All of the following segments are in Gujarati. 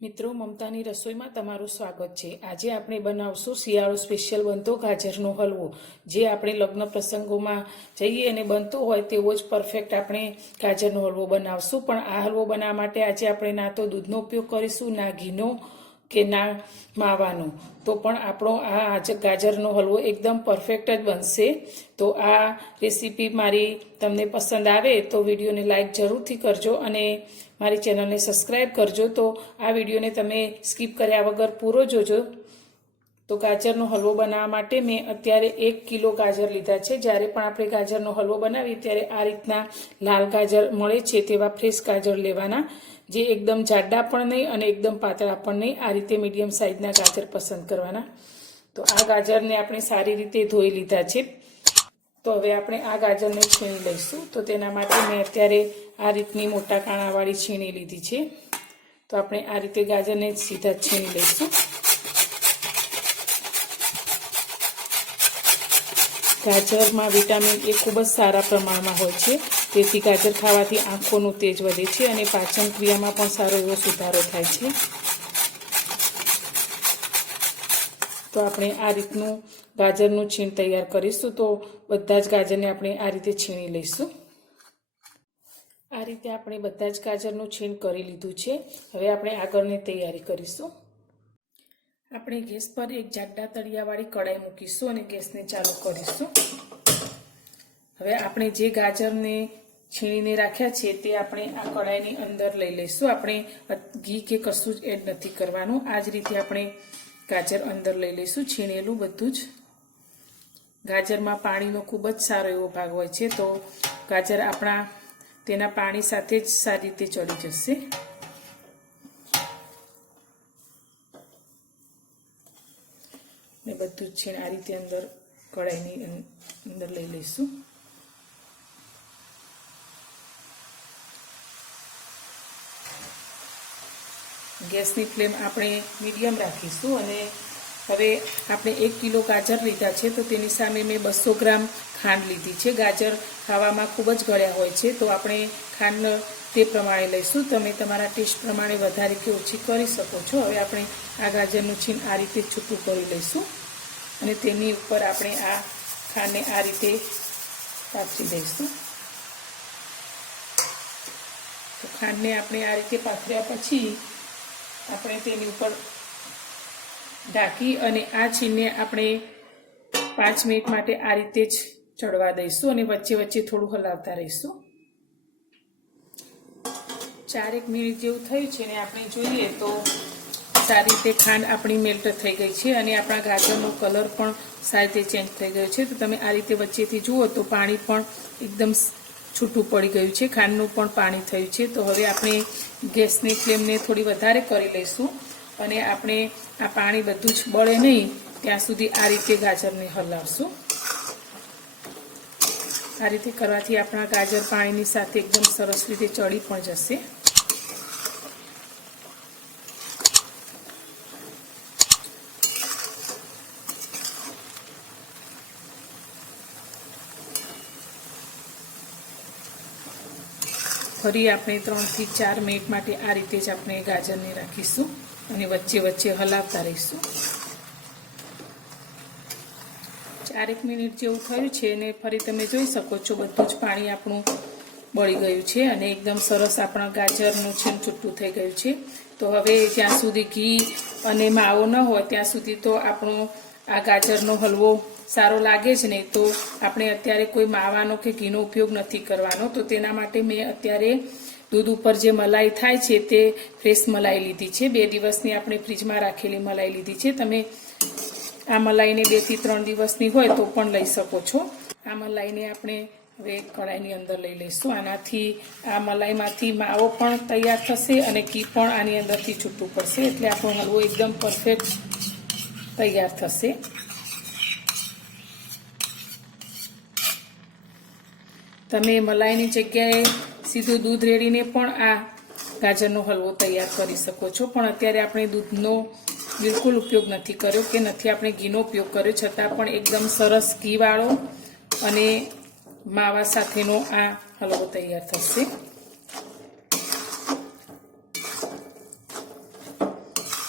મિત્રો, મમતાની રસોઈમાં તમારું સ્વાગત છે। આજે આપણે બનાવશું શિયાળો સ્પેશિયલ બનતો ગાજરનો હલવો, જે આપણે લગ્ન પ્રસંગોમાં જઈએ અને બનતો હોય તેવો જ પરફેક્ટ આપણે ગાજરનો હલવો બનાવશું। પણ આ હલવો બનાવવા માટે આજે આપણે ના તો દૂધનો ઉપયોગ કરીશું, ના ઘીનો કે ના માવાનો, તો પણ આપણો આ ગાજરનો હલવો એકદમ પરફેક્ટ જ બનશે। તો આ રેસીપી મારી તમને પસંદ આવે તો વિડીયોને લાઈક જરૂરથી કરજો અને મારી ચેનલને સબસ્ક્રાઈબ કરજો। તો આ વિડીયોને તમે સ્કીપ કર્યા વગર પૂરો જોજો। તો ગાજરનો હલવો બનાવવા માટે મેં અત્યારે 1 કિલો ગાજર લીધા છે। જ્યારે પણ આપણે ગાજરનો હલવો બનાવીએ ત્યારે આ રીતના લાલ ગાજર મળે છે તેવા ફ્રેશ ગાજર લેવાના, જે એકદમ જાડા પણ નહીં અને એકદમ પાતળા પણ નહીં, આ રીતે મીડિયમ સાઇઝના ગાજર પસંદ કરવાના। તો આ ગાજરને આપણે સારી રીતે ધોઈ લીધા છે। તો હવે આપણે આ ગાજરને છીણી લઈશું। તો તેના માટે મેં અત્યારે આ રીતની મોટા કાણાવાળી છીણી લીધી છે। તો આપણે આ રીતે ગાજરને સીધા છીણી લઈશું। ગાજરમાં વિટામિન એ ખૂબ જ સારા પ્રમાણમાં હોય છે, તેથી ગાજર ખાવાથી આંખોનું તેજ વધે છે અને પાચન ક્રિયામાં પણ સારો એવો સુધારો થાય છે। તો આપણે આ રીતનું ગાજરનું છીણ તૈયાર કરીશું। તો બધા જ ગાજરને આપણે આ રીતે છીણી લઈશું। આ રીતે આપણે બધા જ ગાજરનું છીણ કરી લીધું છે। હવે આપણે આગળની તૈયારી કરીશું। આપણે ગેસ પર એક જાડા તળિયાવાળી કડાઈ મૂકીશું અને ગેસને ચાલુ કરીશું। હવે આપણે જે ગાજરને છીણીને રાખ્યા છે તે આપણે આ કડાઈની અંદર લઈ લઈશું। આપણે ઘી કે કશું જ એડ નથી કરવાનું, આ જ રીતે આપણે ગાજર અંદર લઈ લઈશું, છીણેલું બધું જ। ગાજરમાં પાણીનો ખૂબ જ સારો એવો ભાગ હોય છે, તો ગાજર આપણા તેના પાણી સાથે જ સારી રીતે ચડી જશે। ને બધું જ છીણ આ રીતે અંદર કડાઈની અંદર લઈ લઈશું। ગેસની ફ્લેમ આપણે મીડિયમ રાખીશું અને હવે આપણે 1 કિલો ગાજર લીધા છે, તો તેની સામે મેં 200 ગ્રામ ખાંડ લીધી છે। ગાજર ખાવામાં ખૂબ જ ગળ્યા હોય છે, તો આપણે ખાંડ તે પ્રમાણે લઈશું। તમે તમારા ટેસ્ટ પ્રમાણે વધારે કે ઓછી કરી શકો છો। હવે આપણે આ ગાજરનું છીણ આ રીતે છૂટું કરી લઈશું અને તેની ઉપર આપણે આ ખાંડને આ રીતે પાથરી દઈશું। તો ખાંડને આપણે આ રીતે પાથર્યા પછી આપણે તેની ઉપર ઢાંકી અને આ છીણને આપણે 5 મિનિટ માટે આ રીતે જ ચડવા દઈશું અને વચ્ચે વચ્ચે થોડું હલાવતા રહીશું। 4-1 મિનિટ જેવું થયું છે ને આપણે જોઈએ તો સારી રીતે ખાંડ આપણી મેલ્ટ થઈ ગઈ છે અને આપણા ગાજરનો કલર પણ સારી રીતે ચેન્જ થઈ ગયો છે। તો તમે આ રીતે વચ્ચેથી જુઓ તો પાણી પણ એકદમ છૂટું પડી ગયું છે, ખાંડનું પણ પાણી થયું છે। તો હવે આપણે ગેસની ફ્લેમને થોડી વધારે કરી લઈશું અને આપણે આ પાણી બધું જ બળે નહીં ત્યાં સુધી આ રીતે ગાજરને હલાવશું। આ રીતે કરવાથી આપણા ગાજર પાણીની સાથે એકદમ સરસ રીતે ચડી પણ જશે। ફરી આપણે 3 થી 4 મિનિટ માટે આ રીતે જ આપણે ગાજરને રાખીશું અને વચ્ચે વચ્ચે હલાવતા રહીશું। 4-1 મિનિટ જેવું થયું છે અને ફરી તમે જોઈ શકો છો બધું જ પાણી આપણું બળી ગયું છે અને એકદમ સરસ આપણા ગાજરનું છીણ છૂટું થઈ ગયું છે। તો હવે જ્યાં સુધી ઘી અને માવો ન હોય ત્યાં સુધી તો આપણો આ ગાજરનો હલવો સારો લાગે જ નહીં। તો આપણે અત્યારે કોઈ માવાનો કે ઘીનો ઉપયોગ નથી કરવાનો। તો તેના માટે મેં અત્યારે દૂધ ઉપર જે મલાઈ થાય છે તે ફ્રેશ મલાઈ લીધી છે। 2 દિવસની આપણે ફ્રીજમાં રાખેલી મલાઈ લીધી છે। તમે આ મલાઈને 2 થી 3 દિવસની હોય તો પણ લઈ શકો છો। આ મલાઈને આપણે હવે કડાઈની અંદર લઈ લઈશું। આનાથી આ મલાઈમાંથી માવો પણ તૈયાર થશે અને ઘી પણ આની અંદરથી છૂટું પડશે, એટલે આપણો હલવો એકદમ પરફેક્ટ તૈયાર થશે। તમે મલાઈની જગ્યાએ સીધું દૂધ રેડીને પણ આ ગાજરનો હલવો તૈયાર કરી શકો છો, પણ અત્યારે આપણે દૂધનો બિલકુલ ઉપયોગ નથી કર્યો કે નથી આપણે ઘીનો ઉપયોગ કર્યો, છતાં પણ એકદમ સરસ ઘીવાળો અને માવા સાથેનો આ હલવો તૈયાર થશે।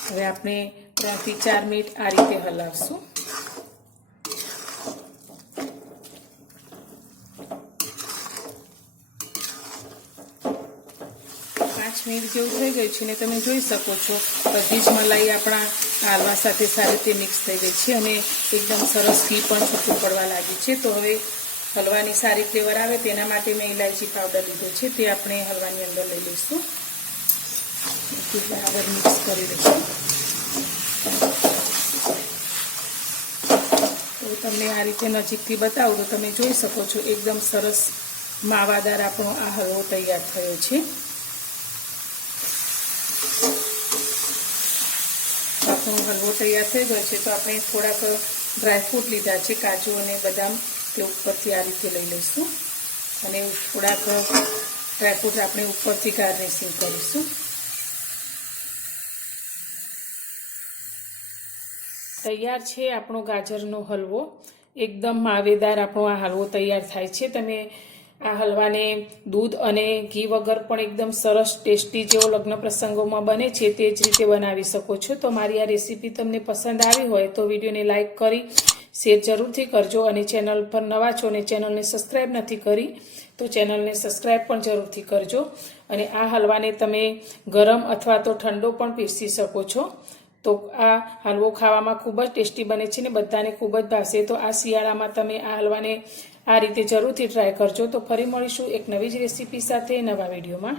હવે આપણે 3 થી 4 મિનિટ આ રીતે હલાવશું. 5 મિનિટ જેવું થઈ ગયું છે ને તમે જોઈ શકો છો બધી જ મલાઈ આપણા હાલવા સાથે સારી રીતે મિક્સ થઈ ગઈ છે અને એકદમ સરસ ઘી પણ છૂટું પડવા લાગ્યું છે. તો હવે હલવાની સારી ફ્લેવર આવે તેના માટે મેં ઇલાયચી પાવડર લીધો છે, તે આપણે હલવાની અંદર લઈ લઈશું. બરાબર મિક્સ કરી લઈશું. તો તમને આ રીતે નજીકથી બતાવું તો તમે જોઈ શકો છો એકદમ સરસ માવાદાર આપણો આ હલવો તૈયાર થયો છે. આપણો હલવો તૈયાર થઈ ગયો છે. તો આપણે થોડાક ડ્રાયફ્રૂટ લીધા છે, કાજુ અને બદામ, તે ઉપરથી આ રીતે લઈ લઈશું અને થોડાક ડ્રાયફ્રૂટ આપણે ઉપરથી ગાર્નિશિંગ કરીશું. તૈયાર છે આપણો ગાજરનો હલવો. એકદમ માવેદાર આપણો આ હલવો તૈયાર થાય છે. તમે આ હલવાને દૂધ અને ઘી વગર પણ એકદમ સરસ ટેસ્ટી જેવો લગ્ન પ્રસંગોમાં બને છે તે જ રીતે બનાવી શકો છો. તો મારી આ રેસીપી તમને પસંદ આવી હોય તો વિડીયોને લાઇક કરી શેર જરૂરથી કરજો અને ચેનલ પર નવા છો અને ચેનલને સબસ્ક્રાઈબ નથી કરી તો ચેનલને સબસ્ક્રાઈબ પણ જરૂરથી કરજો. અને આ હલવાને તમે ગરમ અથવા તો ઠંડો પણ પીરસી શકો છો. તો આ હલવો ખાવામાં ખૂબ જ ટેસ્ટી બને છે ને બધાને ખૂબ જ ભાવશે. તો આ શિયાળામાં તમે આ હલવાને આ રીતે જરૂરથી ટ્રાય કરજો. તો ફરી મળીશું એક નવી જ રેસીપી સાથે નવા વિડીયોમાં.